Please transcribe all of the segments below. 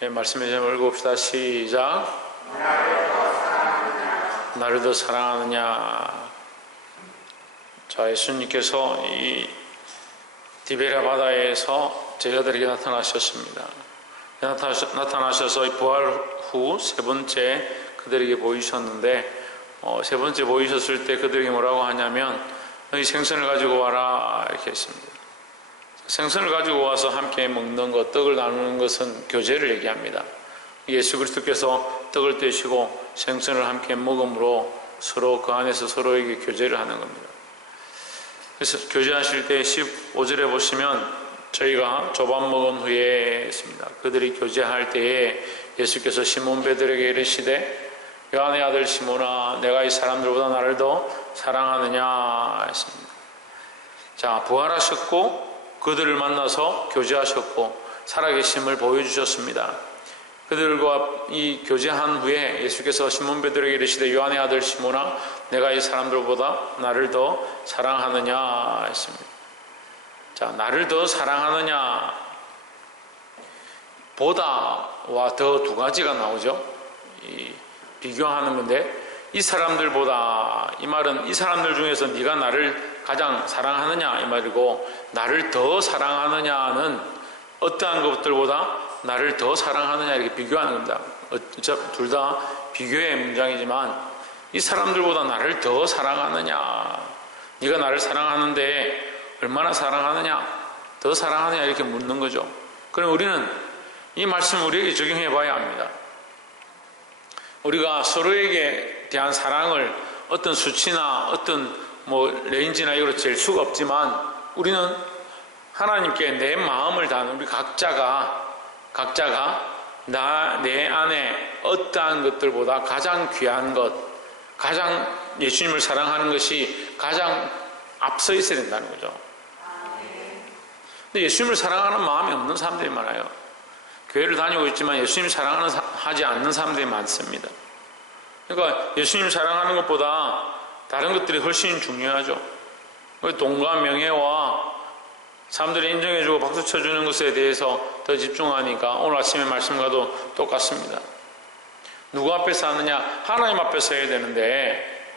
예, 말씀의 제목을 읽읍시다. 시작. 나를 더 사랑하느냐. 자, 예수님께서 이 디베랴 바다에서 제자들에게 나타나셨습니다. 나타나셔서 부활 후 세 번째 그들에게 보이셨는데, 세 번째 보이셨을 때 그들에게 뭐라고 하냐면, 너희 생선을 가지고 와라 이렇게 했습니다. 생선을 가지고 와서 함께 먹는 것, 떡을 나누는 것은 교제를 얘기합니다. 예수 그리스도께서 떡을 떼시고 생선을 함께 먹음으로 서로 그 안에서 서로에게 교제를 하는 겁니다. 그래서 교제하실 때 15절에 보시면 저희가 조반 먹은 후에 했습니다. 그들이 교제할 때에 예수께서 시몬 베드로에게 이르시되 요한의 아들 시몬아, 내가 이 사람들보다 나를 더 사랑하느냐 했습니다. 자, 부활하셨고 그들을 만나서 교제하셨고 살아계심을 보여주셨습니다. 그들과 이 교제한 후에 예수께서 시몬 베드로에게 이르시되 요한의 아들 시몬아, 내가 이 사람들보다 나를 더 사랑하느냐 했습니다. 자, 나를 더 사랑하느냐, 보다와 더 두 가지가 나오죠. 비교하는 건데, 이 사람들보다, 이 말은 이 사람들 중에서 네가 나를 가장 사랑하느냐 이 말이고, 나를 더 사랑하느냐는 어떠한 것들보다 나를 더 사랑하느냐 이렇게 비교하는 겁니다. 둘 다 비교의 문장이지만, 이 사람들보다 나를 더 사랑하느냐, 네가 나를 사랑하는데 얼마나 사랑하느냐, 더 사랑하느냐 이렇게 묻는 거죠. 그럼 우리는 이 말씀을 우리에게 적용해 봐야 합니다. 우리가 서로에게 대한 사랑을 어떤 수치나 어떤 레인지나 이거로 잴 수가 없지만, 우리는 하나님께 내 마음을 다하는 우리 각자가 내 안에 어떠한 것들보다 가장 귀한 것, 가장 예수님을 사랑하는 것이 가장 앞서 있어야 된다는 거죠. 근데 예수님을 사랑하는 마음이 없는 사람들이 많아요. 교회를 다니고 있지만 예수님을 하지 않는 사람들이 많습니다. 그러니까 예수님을 사랑하는 것보다 다른 것들이 훨씬 중요하죠. 돈과 명예와 사람들이 인정해주고 박수 쳐주는 것에 대해서 더 집중하니까 오늘 아침의 말씀과도 똑같습니다. 누구 앞에서 하느냐? 하나님 앞에서 해야 되는데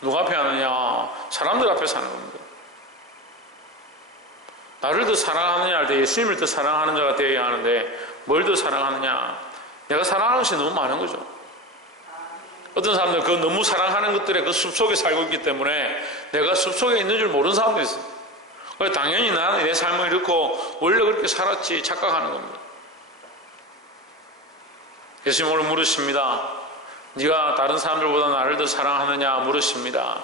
누구 앞에 하느냐? 사람들 앞에서 하는 겁니다. 나를 더 사랑하느냐 할 때 예수님을 더 사랑하는 자가 되어야 하는데, 뭘 더 사랑하느냐? 내가 사랑하는 것이 너무 많은 거죠. 어떤 사람들은 그 너무 사랑하는 것들의 그 숲속에 살고 있기 때문에 내가 숲속에 있는 줄 모르는 사람도 있어요. 당연히 나는 내 삶을 잃고 원래 그렇게 살았지 착각하는 겁니다. 예수님 오늘 물으십니다. 네가 다른 사람들보다 나를 더 사랑하느냐 물으십니다.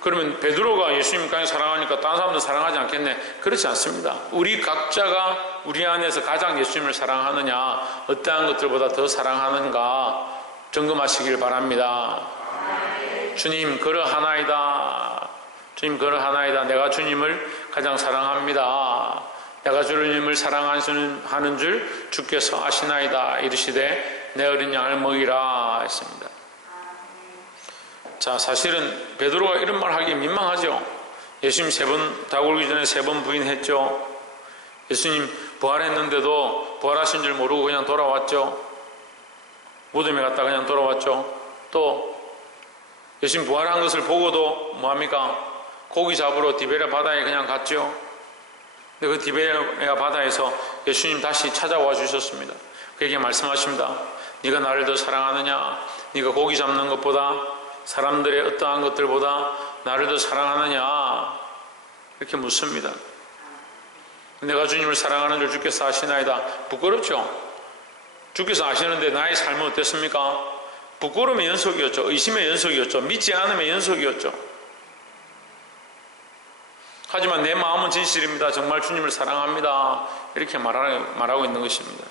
그러면 베드로가 예수님 가장 사랑하니까 다른 사람들 사랑하지 않겠네? 그렇지 않습니다. 우리 각자가 우리 안에서 가장 예수님을 사랑하느냐, 어떠한 것들보다 더 사랑하는가 점검하시길 바랍니다. 주님 그러하나이다. 주님 그러하나이다. 내가 주님을 가장 사랑합니다. 내가 주님을 사랑하는 줄 주께서 아시나이다. 이르시되 내 어린 양을 먹이라 했습니다. 자, 사실은 베드로가 이런 말 하기 민망하죠. 예수님 닭 울기 전에 3번 부인했죠. 예수님 부활했는데도 부활하신 줄 모르고 그냥 돌아왔죠. 무덤에 갔다 그냥 돌아왔죠. 또 예수님 부활한 것을 보고도 뭐합니까? 고기 잡으러 디베랴 바다에 그냥 갔죠. 근데 그 디베랴 바다에서 예수님 다시 찾아와 주셨습니다. 그에게 말씀하십니다. 네가 나를 더 사랑하느냐? 네가 고기 잡는 것보다, 사람들의 어떠한 것들보다 나를 더 사랑하느냐? 이렇게 묻습니다. 내가 주님을 사랑하는 줄 주께서 아시나이다. 부끄럽죠? 주께서 아시는데 나의 삶은 어땠습니까? 부끄러움의 연속이었죠. 의심의 연속이었죠. 믿지 않음의 연속이었죠. 하지만 내 마음은 진실입니다. 정말 주님을 사랑합니다. 이렇게 말하고 있는 것입니다.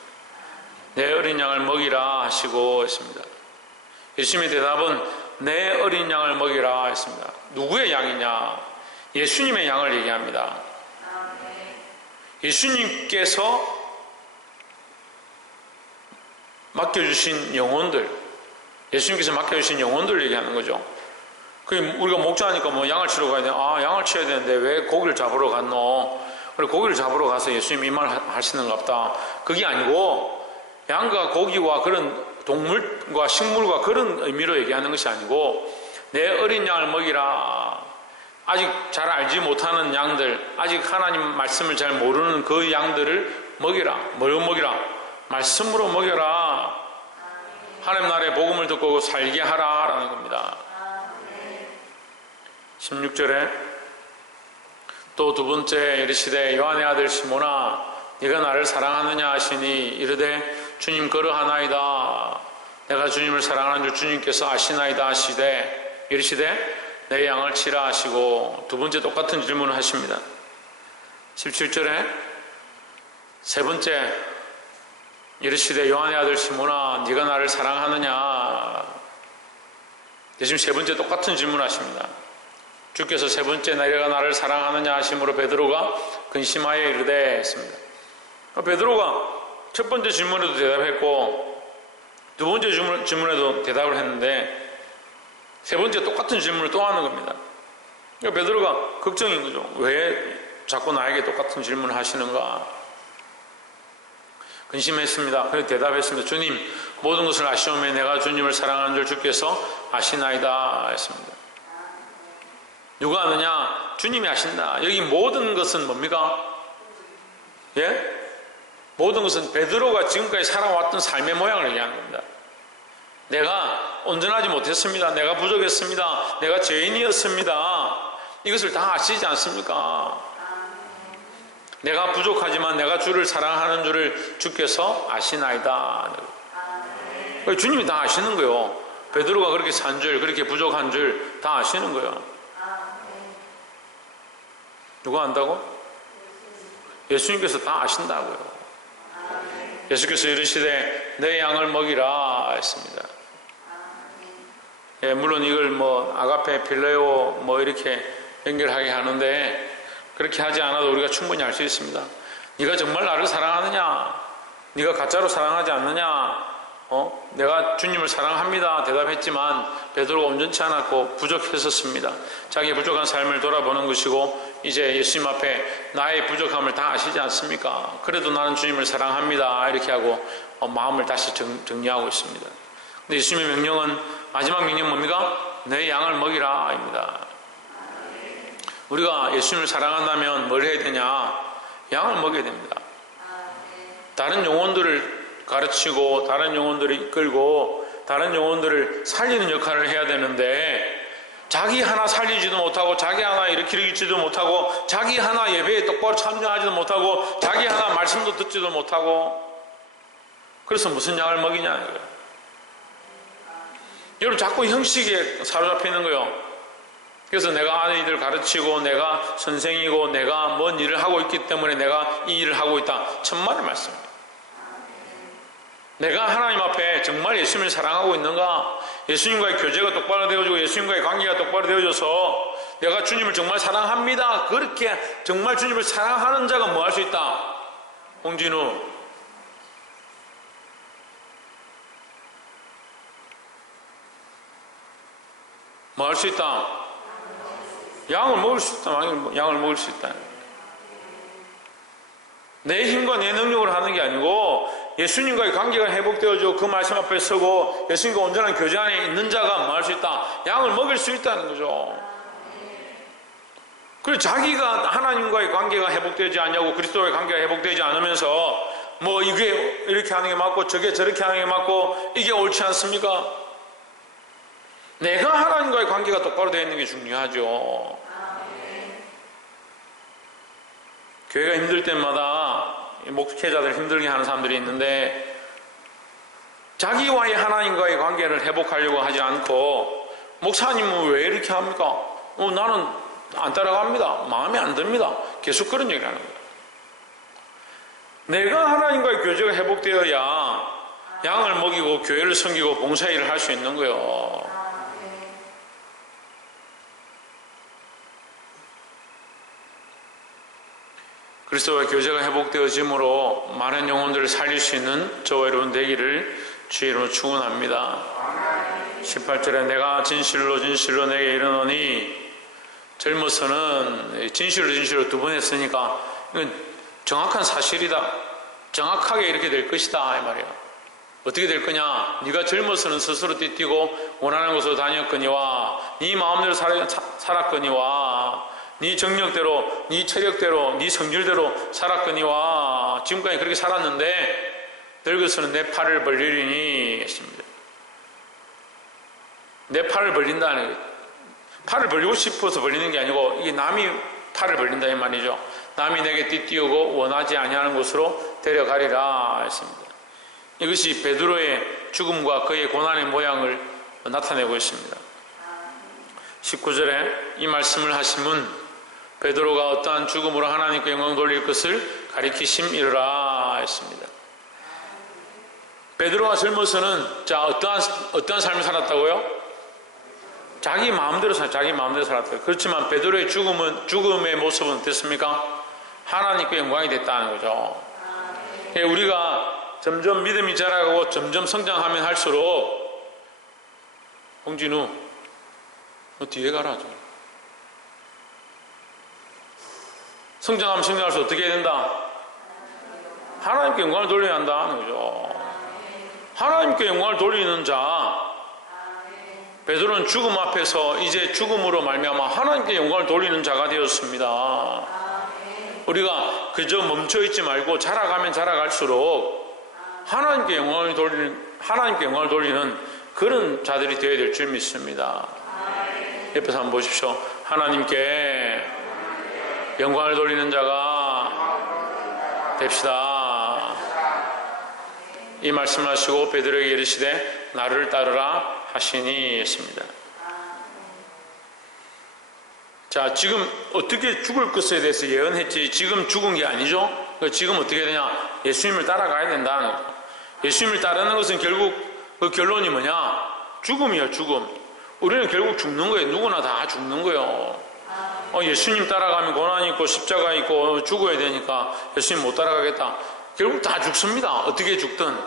내 어린 양을 먹이라 하시고 했습니다. 예수님의 대답은 내 어린 양을 먹이라 했습니다. 누구의 양이냐? 예수님의 양을 얘기합니다. 예수님께서 맡겨주신 영혼들, 예수님께서 맡겨주신 영혼들 얘기하는 거죠. 우리가 목자니까 양을 치러 가야 돼. 양을 치어야 되는데 왜 고기를 잡으러 갔노? 그리고 고기를 잡으러 가서 예수님 이 말 하시는가 보다. 그게 아니고 양과 고기와 그런 동물과 식물과 그런 의미로 얘기하는 것이 아니고 내 어린 양을 먹이라. 아직 잘 알지 못하는 양들, 아직 하나님 말씀을 잘 모르는 그 양들을 먹이라. 뭐로 먹이라? 말씀으로 먹여라. 하나님 나라의 복음을 듣고 살게 하라 라는 겁니다. 16절에 또 두 번째 이르시되 요한의 아들 시몬아 네가 나를 사랑하느냐 하시니 이르되 주님 그러하나이다. 내가 주님을 사랑하는 줄 주님께서 아시나이다 하시되 이르시되 내 양을 치라 하시고 두 번째 똑같은 질문을 하십니다. 17절에 세 번째 이르시되 요한의 아들 시몬아 네가 나를 사랑하느냐. 지금 세 번째 똑같은 질문을 하십니다. 주께서 세 번째 내가 나를 사랑하느냐 하심으로 베드로가 근심하여 이르되 했습니다. 베드로가 첫 번째 질문에도 대답했고 두 번째 질문에도 대답을 했는데 세 번째 똑같은 질문을 또 하는 겁니다. 그러니까 베드로가 걱정인 거죠. 왜 자꾸 나에게 똑같은 질문을 하시는가? 근심했습니다. 그래서 대답했습니다. 주님 모든 것을 아시오매 내가 주님을 사랑하는 줄 주께서 아시나이다 했습니다. 누가 아느냐? 주님이 아신다. 여기 모든 것은 뭡니까? 예? 모든 것은 베드로가 지금까지 살아왔던 삶의 모양을 얘기하는 겁니다. 내가 온전하지 못했습니다. 내가 부족했습니다. 내가 죄인이었습니다. 이것을 다 아시지 않습니까? 내가 부족하지만 내가 주를 사랑하는 줄을 주께서 아시나이다. 주님이 다 아시는 거예요. 베드로가 그렇게 산 줄, 그렇게 부족한 줄 다 아시는 거예요. 누가 안다고? 예수님께서 다 아신다고요. 예수께서 이르시되 내 양을 먹이라 했습니다. 예, 물론 이걸 아가페, 필레오 이렇게 연결하게 하는데 그렇게 하지 않아도 우리가 충분히 알 수 있습니다. 네가 정말 나를 사랑하느냐? 네가 가짜로 사랑하지 않느냐? 내가 주님을 사랑합니다 대답했지만 베드로가 온전치 않았고 부족했었습니다. 자기의 부족한 삶을 돌아보는 것이고 이제 예수님 앞에 나의 부족함을 다 아시지 않습니까? 그래도 나는 주님을 사랑합니다 이렇게 하고 마음을 다시 정리하고 있습니다. 근데 예수님의 명령은 마지막 명령 뭡니까? 내 양을 먹이라 입니다. 우리가 예수님을 사랑한다면 뭘 해야 되냐? 양을 먹여야 됩니다. 다른 영혼들을 가르치고 다른 영혼들을 이끌고 다른 영혼들을 살리는 역할을 해야 되는데 자기 하나 살리지도 못하고 자기 하나 일으키지도 못하고 자기 하나 예배에 똑바로 참여하지도 못하고 자기 하나 말씀도 듣지도 못하고 그래서 무슨 양을 먹이냐 이거예요. 여러분 자꾸 형식에 사로잡혀 있는 거예요. 그래서 내가 아이들 가르치고 내가 선생이고 내가 뭔 일을 하고 있기 때문에 내가 이 일을 하고 있다. 천만의 말씀입니다. 내가 하나님 앞에 정말 예수님을 사랑하고 있는가? 예수님과의 교제가 똑바로 되어지고 예수님과의 관계가 똑바로 되어져서 내가 주님을 정말 사랑합니다. 그렇게 정말 주님을 사랑하는 자가 뭐 할 수 있다? 홍진우 뭐 할 수 있다? 양을 먹을 수 있다. 양을 먹을 수 있다. 내 힘과 내 능력으로 하는 게 아니고 예수님과의 관계가 회복되어지고 그 말씀 앞에 서고 예수님과 온전한 교제 안에 있는 자가 뭐 할 수 있다? 양을 먹일 수 있다는 거죠. 그리고 자기가 하나님과의 관계가 회복되지 않냐고 그리스도와의 관계가 회복되지 않으면서 이게 이렇게 하는 게 맞고 저게 저렇게 하는 게 맞고 이게 옳지 않습니까? 내가 하나님과의 관계가 똑바로 되어 있는 게 중요하죠. 교회가 힘들 때마다 목회자들 힘들게 하는 사람들이 있는데 자기와의 하나님과의 관계를 회복하려고 하지 않고 목사님은 왜 이렇게 합니까? 나는 안 따라갑니다. 마음에 안 듭니다. 계속 그런 얘기를 하는 거예요. 내가 하나님과의 교제가 회복되어야 양을 먹이고 교회를 섬기고 봉사일을 할 수 있는 거예요. 그리스도와 교제가 회복되어짐으로 많은 영혼들을 살릴 수 있는 저와 여러분 되기를 주의 이름으로 축원합니다. 18절에 내가 진실로 진실로 내게 이르노니 젊어서는 진실로 진실로 두 번 했으니까 이건 정확한 사실이다. 정확하게 이렇게 될 것이다 이 말이에요. 어떻게 될 거냐? 네가 젊어서는 스스로 띠뛰고 원하는 곳으로 다녔거니와 네 마음대로 살았거니와 네 정력대로, 네 체력대로, 네 성질대로 살았거니와 지금까지 그렇게 살았는데 늙어서는 내 팔을 벌리리니 했습니다. 내 팔을 벌린다는 거예요. 팔을 벌리고 싶어서 벌리는 게 아니고 이게 남이 팔을 벌린다 이 말이죠. 남이 내게 띠뛰고 원하지 아니하는 곳으로 데려가리라 했습니다. 이것이 베드로의 죽음과 그의 고난의 모양을 나타내고 있습니다. 19절에 이 말씀을 하심은 베드로가 어떠한 죽음으로 하나님께 영광 돌릴 것을 가리키심이라 했습니다. 베드로가 젊어서는 어떠한 삶을 살았다고요? 자기 마음대로 살았다. 그렇지만 베드로의 죽음의 모습은 어땠습니까? 하나님께 영광이 됐다는 거죠. 우리가 점점 믿음이 자라고 점점 성장하면 할수록 홍진우 너 뒤에 가라 좀. 성장하면 성장할수록 어떻게 해야 된다? 하나님께 영광을 돌려야 한다는 거죠. 하나님께 영광을 돌리는 자 베드로는 죽음 앞에서 이제 죽음으로 말미암아 하나님께 영광을 돌리는 자가 되었습니다. 우리가 그저 멈춰있지 말고 자라가면 자라갈수록 하나님께 영광을 돌리는 그런 자들이 되어야 될 줄 믿습니다. 옆에서 한번 보십시오. 하나님께 영광을 돌리는 자가 됩시다. 이 말씀을 하시고 베드로에게 이르시되 나를 따르라 하시니 했습니다. 자, 지금 어떻게 죽을 것에 대해서 예언했지 지금 죽은 게 아니죠. 지금 어떻게 되냐? 예수님을 따라가야 된다는 거죠. 예수님을 따르는 것은 결국 그 결론이 뭐냐? 죽음이야, 죽음. 우리는 결국 죽는 거예요. 누구나 다 죽는 거예요. 예수님 따라가면 고난이 있고 십자가 있고 죽어야 되니까 예수님 못 따라가겠다. 결국 다 죽습니다. 어떻게 죽든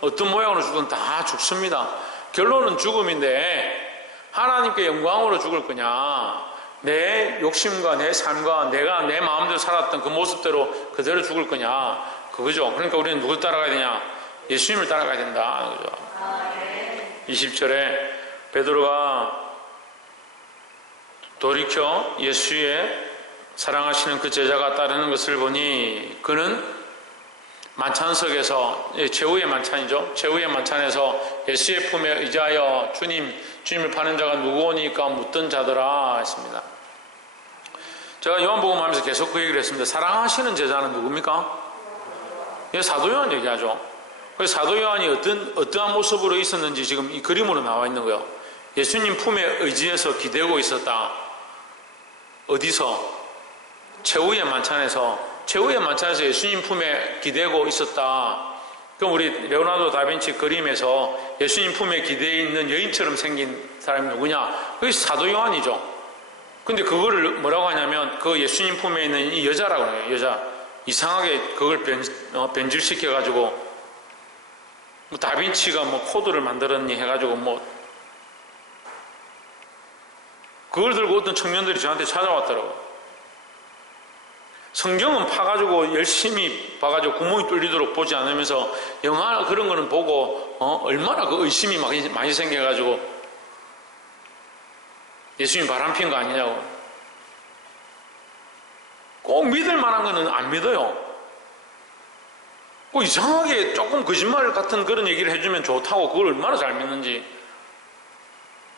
어떤 모양으로 죽든 다 죽습니다. 결론은 죽음인데 하나님께 영광으로 죽을 거냐, 내 욕심과 내 삶과 내가 내 마음대로 살았던 그 모습대로 그대로 죽을 거냐, 그거죠. 그러니까 우리는 누굴 따라가야 되냐? 예수님을 따라가야 된다. 그죠? 20절에 베드로가 돌이켜 예수의 사랑하시는 그 제자가 따르는 것을 보니 그는 만찬석에서, 제후의 만찬이죠. 제후의 만찬에서 예수의 품에 의지하여 주님을 파는 자가 누구오니까 묻던 자더라 했습니다. 제가 요한복음 하면서 계속 그 얘기를 했습니다. 사랑하시는 제자는 누굽니까? 사도 요한 얘기하죠. 그래서 사도 요한이 어떠한 모습으로 있었는지 지금 이 그림으로 나와 있는 거예요. 예수님 품에 의지해서 기대고 있었다. 어디서? 제후의 만찬에서 예수님 품에 기대고 있었다. 그럼 우리 레오나르도 다빈치 그림에서 예수님 품에 기대어 있는 여인처럼 생긴 사람이 누구냐? 그게 사도 요한이죠. 근데 그거를 뭐라고 하냐면 그 예수님 품에 있는 이 여자라고 해요. 여자. 이상하게 그걸 변질시켜가지고 뭐 다빈치가 뭐 코드를 만들었니 해가지고 뭐 그걸 들고 어떤 청년들이 저한테 찾아왔더라고요. 성경은 파가지고 열심히 봐가지고 구멍이 뚫리도록 보지 않으면서 영화 그런 거는 보고 얼마나 그 의심이 많이 생겨가지고 예수님 바람핀 거 아니냐고. 꼭 믿을 만한 거는 안 믿어요. 꼭 이상하게 조금 거짓말 같은 그런 얘기를 해주면 좋다고 그걸 얼마나 잘 믿는지.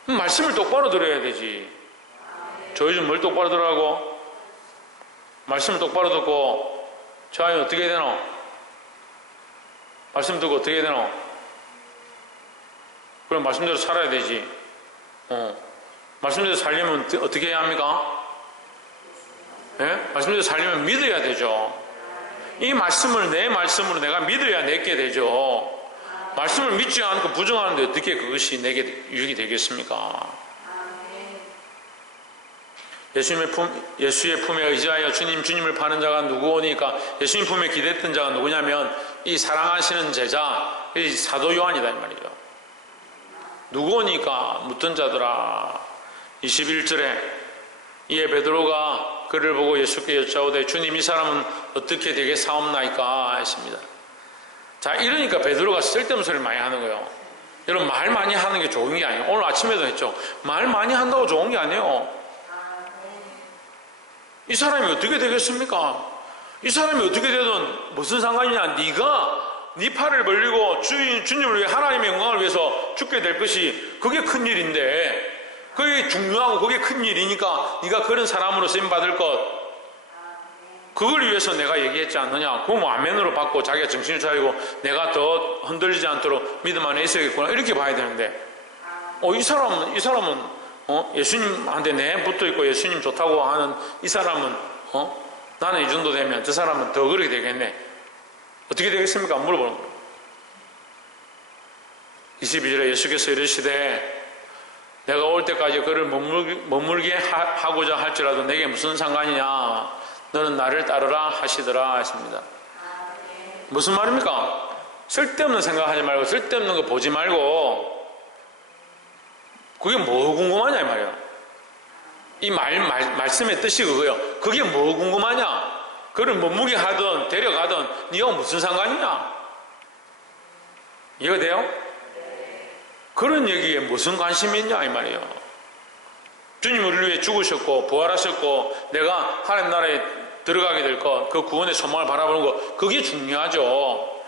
말씀을 똑바로 들어야 되지. 저 요즘 뭘 똑바로 들으라고? 말씀을 똑바로 듣고 저 아이 어떻게 해야 되노? 말씀 듣고 어떻게 해야 되노? 그럼 말씀대로 살아야 되지. 말씀대로 살려면 어떻게 해야 합니까? 예? 말씀대로 살려면 믿어야 되죠. 이 말씀을 내 말씀으로 내가 믿어야 내게 되죠. 말씀을 믿지 않고 부정하는데 어떻게 그것이 내게 유익이 되겠습니까? 예수의 품에 의지하여 주님을 파는 자가 누구오니까 예수님 품에 기댔던 자가 누구냐면 이 사랑하시는 제자, 이 사도 요한이다 이 말이죠. 누구오니까 묻던 자더라. 21절에 이에 베드로가 그를 보고 예수께 여짜오되 주님 이 사람은 어떻게 되겠사옵나이까 했습니다. 자, 이러니까 베드로가 쓸데없는 소리를 많이 하는 거예요. 여러분, 말 많이 하는 게 좋은 게 아니에요. 오늘 아침에도 했죠. 말 많이 한다고 좋은 게 아니에요. 이 사람이 어떻게 되겠습니까? 이 사람이 어떻게 되든 무슨 상관이냐. 네가 네 팔을 벌리고 주님을 위해, 하나님의 영광을 위해서 죽게 될 것이 그게 큰 일인데, 그게 중요하고 그게 큰 일이니까 네가 그런 사람으로 쓰임받을 것, 그걸 위해서 내가 얘기했지 않느냐. 그거 뭐 아멘으로 받고 자기가 정신을 차리고 내가 더 흔들리지 않도록 믿음 안에 있어야겠구나, 이렇게 봐야 되는데, 이 사람은 예수님한테 내 붙어있고 예수님 좋다고 하는 이 사람은 나는 이 정도 되면 저 사람은 더 그렇게 되겠네. 어떻게 되겠습니까? 물어보는 거예요. 22절에 예수께서 이르시되 내가 올 때까지 그를 머물게 하고자 할지라도 내게 무슨 상관이냐. 너는 나를 따르라 하시더라 했습니다. 무슨 말입니까? 쓸데없는 생각하지 말고 쓸데없는 거 보지 말고, 그게 뭐 궁금하냐 이 말이에요. 이 말씀의 뜻이 그거예요. 그게 뭐 궁금하냐. 그를 머무게 하든 데려가든 네가 무슨 상관이냐. 이해가 돼요? 그런 얘기에 무슨 관심이 있냐 이 말이에요. 주님 우리를 위해 죽으셨고 부활하셨고 내가 하나님 나라에 들어가게 될 것, 그 구원의 소망을 바라보는 것, 그게 중요하죠.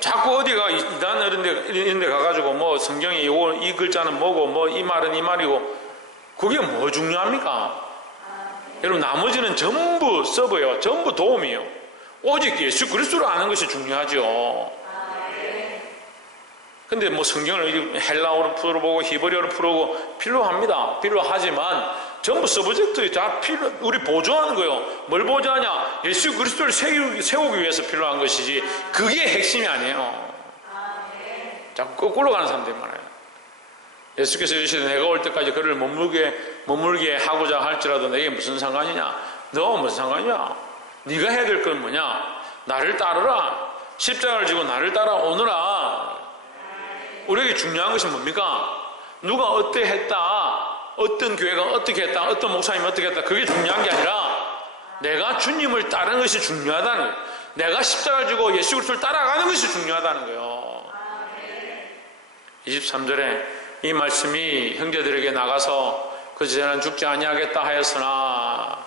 자꾸 어디가 이단 이런 데 가가지고 뭐 성경에 이 글자는 뭐고 뭐 이 말은 이 말이고, 그게 뭐 중요합니까? 여러분, 나머지는 전부 서브예요. 전부 도움이에요. 오직 예수 그리스도를 아는 것이 중요하죠. 근데 뭐 성경을 헬라어로 풀어보고 히브리어로 풀어보고 필요합니다. 필요하지만 전부 서브젝트에 다 우리 보조하는 거예요. 뭘 보조하냐? 예수 그리스도를 세우기 위해서 필요한 것이지 그게 핵심이 아니에요. 자꾸 거꾸로 가는 사람들이 많아요. 예수께서 이르시되 내가 올 때까지 그를 머물게 하고자 할지라도 내게 무슨 상관이냐? 너 무슨 상관이야? 네가 해야 될 건 뭐냐? 나를 따르라. 십자가를 지고 나를 따라오너라. 우리에게 중요한 것이 뭡니까? 누가 어떻게 했다, 어떤 교회가 어떻게 했다, 어떤 목사님이 어떻게 했다, 그게 중요한 게 아니라 내가 주님을 따르는 것이 중요하다는 거예요. 내가 십자가를 지고 예수 그리스도를 따라가는 것이 중요하다는 거예요. 23절에 이 말씀이 형제들에게 나가서 그 제자는 죽지 아니하겠다 하였으나,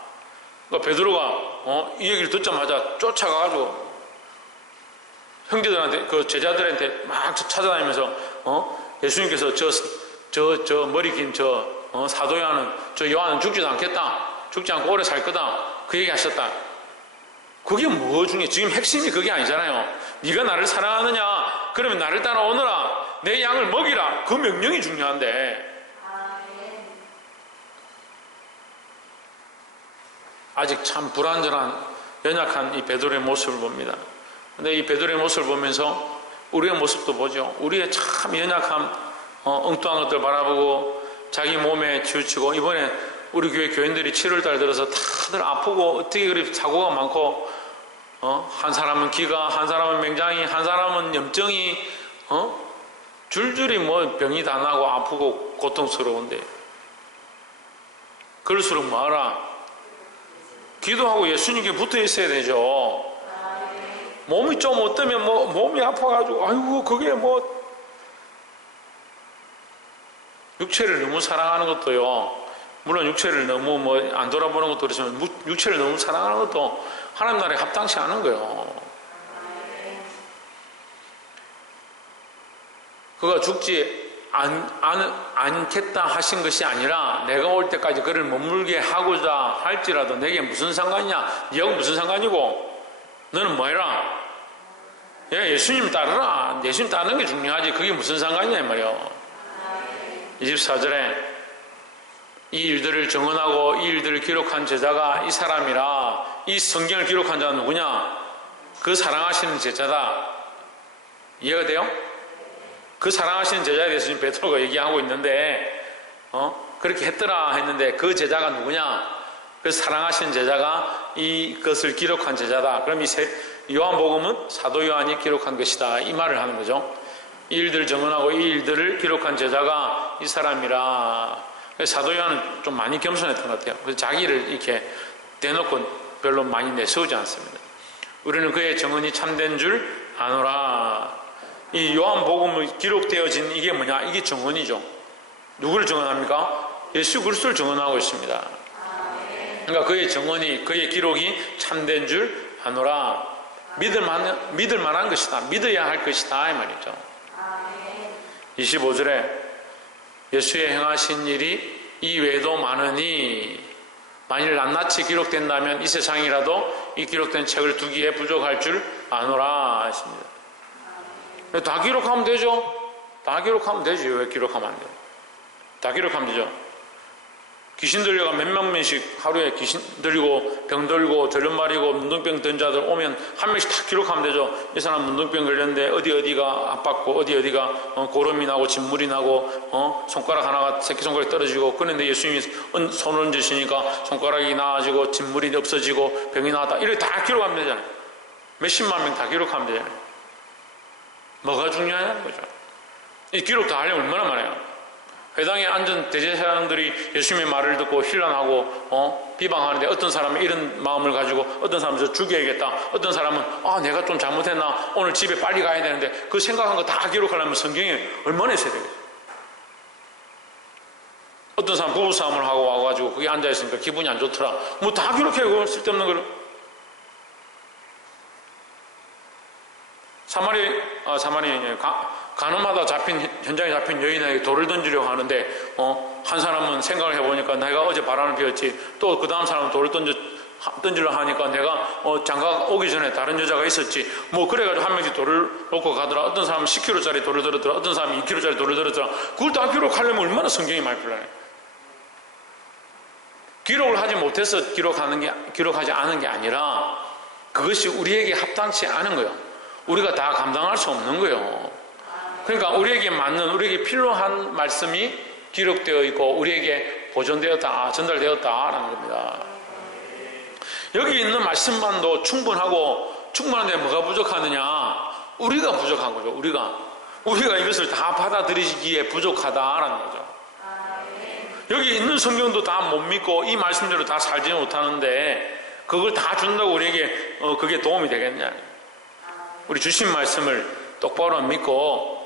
그러니까 베드로가 이 얘기를 듣자마자 쫓아가가지고 형제들한테, 그 제자들한테 막 찾아다니면서 예수님께서 저 머리 긴 사도 요한은 죽지도 않겠다, 죽지 않고 오래 살 거다, 그 얘기 하셨다. 그게 뭐 중요해? 지금 핵심이 그게 아니잖아요. 네가 나를 사랑하느냐? 그러면 나를 따라오너라. 내 양을 먹이라. 그 명령이 중요한데, 아직 참 불완전한 연약한 이 베드로의 모습을 봅니다. 근데 이 베드로의 모습을 보면서 우리의 모습도 보죠. 우리의 참 연약함, 엉뚱한 것들 바라보고 자기 몸에 치우치고, 이번에 우리 교회 교인들이 7월달 들어서 다들 아프고 어떻게 그렇게 사고가 많고, 한 사람은 기가, 한 사람은 맹장이, 한 사람은 염증이, 줄줄이 뭐 병이 다 나고 아프고 고통스러운데, 그럴수록 뭐하라? 기도하고 예수님께 붙어 있어야 되죠. 몸이 좀 어떠면 몸이 아파가지고 아이고 그게 육체를 너무 사랑하는 것도요, 물론 육체를 너무 안 돌아보는 것도 그렇지만 육체를 너무 사랑하는 것도 하나님 나라에 합당치 않은 거예요. 그가 죽지 않겠다 하신 것이 아니라 내가 올 때까지 그를 머물게 하고자 할지라도 내게 무슨 상관이냐? 네하고 무슨 상관이고 너는 뭐해라? 예수님 따르라. 예수님 따르는 게 중요하지 그게 무슨 상관이냐 이 말이요. 24절에 이 일들을 정언하고 이 일들을 기록한 제자가 이 사람이라. 이 성경을 기록한 자는 누구냐? 그 사랑하시는 제자다. 이해가 돼요? 그 사랑하시는 제자에 대해서 지금 베드로가 얘기하고 있는데 그렇게 했더라 했는데 그 제자가 누구냐? 그 사랑하시는 제자가 이것을 기록한 제자다. 그럼 이 요한복음은 사도 요한이 기록한 것이다 이 말을 하는 거죠. 이 일들을 정언하고 이 일들을 기록한 제자가 이 사람이라. 사도 요한은 좀 많이 겸손했던 것 같아요. 그래서 자기를 이렇게 대놓고 별로 많이 내세우지 않습니다. 우리는 그의 증언이 참된 줄 아노라. 이 요한복음이 기록되어진 이게 뭐냐? 이게 증언이죠. 누구를 증언합니까? 예수 그리스도를 증언하고 있습니다. 그러니까 그의 증언이, 그의 기록이 참된 줄 아노라. 믿을 만한 것이다. 믿어야 할 것이다. 이 말이죠. 25절에 예수의 행하신 일이 이 외에도 많으니 만일 낱낱이 기록된다면 이 세상이라도 이 기록된 책을 두기에 부족할 줄 아노라 하십니다. 다 기록하면 되죠? 다 기록하면 되지. 왜 기록하면 안 돼요? 다 기록하면 되죠. 귀신 들려가 몇몇 명씩 하루에 귀신 들리고 병 들고 절름말이고 문둥병 든 자들 오면 한 명씩 다 기록하면 되죠. 이 사람 문둥병 걸렸는데 어디가 아팠고 어디가 고름이 나고 진물이 나고 손가락 하나가 새끼손가락이 떨어지고 그런데 예수님이 손을 얹으시니까 손가락이 나아지고 진물이 없어지고 병이 나았다. 이렇게 다 기록하면 되잖아요. 몇십만 명 다 기록하면 되잖아요. 뭐가 중요하냐는 거죠. 이 기록 다 하려면 얼마나 많아요. 회당에 앉은 대제사장들이 예수님의 말을 듣고 혼란하고 비방하는데 어떤 사람은 이런 마음을 가지고 어떤 사람은 저 죽여야겠다. 어떤 사람은 내가 좀 잘못했나 오늘 집에 빨리 가야 되는데 그 생각한 거 다 기록하려면 성경에 얼마나 있어야 되겠어요. 어떤 사람 부부싸움을 하고 와가지고 거기 앉아있으니까 기분이 안 좋더라. 뭐 다 기록해. 그거 쓸데없는 거를. 사마리 간음하다 현장에 잡힌 여인에게 돌을 던지려고 하는데 한 사람은 생각을 해보니까 내가 어제 바람을 피웠지, 또 그 다음 사람은 돌을 던지려고 하니까 내가 장가가 오기 전에 다른 여자가 있었지, 뭐 그래가지고 한 명씩 돌을 놓고 가더라. 어떤 사람은 10kg짜리 돌을 들었더라. 어떤 사람은 2kg짜리 돌을 들었더라. 그걸 다 기록하려면 얼마나 성경이 많이 필요해. 기록을 하지 못해서 기록하지 않은 게 아니라 그것이 우리에게 합당치 않은 거예요. 우리가 다 감당할 수 없는 거예요. 그러니까 우리에게 맞는, 우리에게 필요한 말씀이 기록되어 있고 우리에게 보존되었다, 전달되었다라는 겁니다. 여기 있는 말씀만도 충분한데 뭐가 부족하느냐? 우리가 부족한 거죠. 우리가 이것을 다 받아들이기에 부족하다라는 거죠. 여기 있는 성경도 다 못 믿고 이 말씀대로 다 살지 못하는데 그걸 다 준다고 우리에게 그게 도움이 되겠냐? 우리 주신 말씀을 똑바로 믿고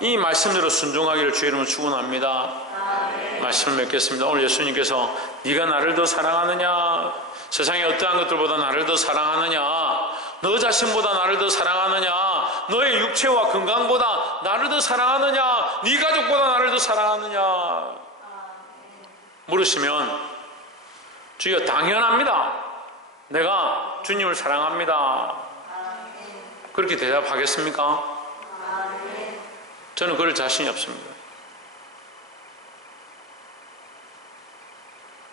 이 말씀대로 순종하기를 주의 이름으로 축원합니다. 말씀을 맺겠습니다. 오늘 예수님께서 네가 나를 더 사랑하느냐, 세상의 어떠한 것들보다 나를 더 사랑하느냐, 너 자신보다 나를 더 사랑하느냐, 너의 육체와 건강보다 나를 더 사랑하느냐, 네 가족보다 나를 더 사랑하느냐 물으시면 주여 당연합니다. 내가 주님을 사랑합니다. 그렇게 대답하겠습니까? 저는 그럴 자신이 없습니다.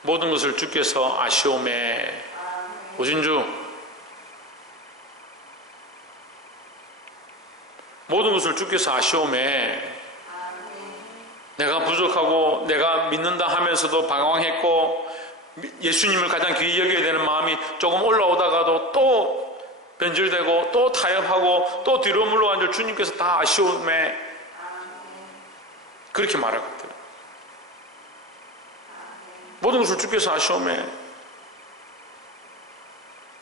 모든 것을 주께서 아시오매. 오신 주, 모든 것을 주께서 아시오매. 내가 부족하고 내가 믿는다 하면서도 방황했고 예수님을 가장 귀히 여겨야 되는 마음이 조금 올라오다가도 또 변질되고 또 타협하고 또 뒤로 물러간 줄 주님께서 다 아시오매. 그렇게 말하거든요. 모든 것을 주께서 아시오매.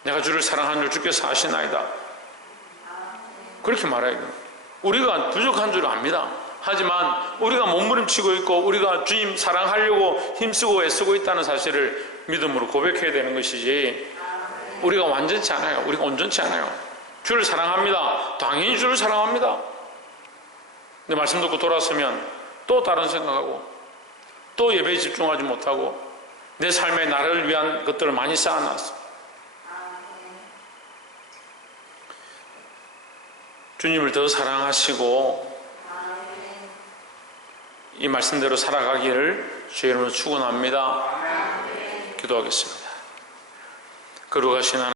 내가 주를 사랑하는 줄 주께서 아시나이다. 그렇게 말해야 돼요. 우리가 부족한 줄 압니다. 하지만 우리가 몸부림치고 있고 우리가 주님 사랑하려고 힘쓰고 애쓰고 있다는 사실을 믿음으로 고백해야 되는 것이지, 우리가 완전치 않아요. 우리가 온전치 않아요. 주를 사랑합니다. 당연히 주를 사랑합니다. 근데 말씀 듣고 돌아서면 또 다른 생각하고 또 예배에 집중하지 못하고 내 삶에 나를 위한 것들을 많이 쌓아놨어. 주님을 더 사랑하시고 이 말씀대로 살아가기를 주의 이름으로 축원합니다. 기도하겠습니다. 거룩하신 하나님,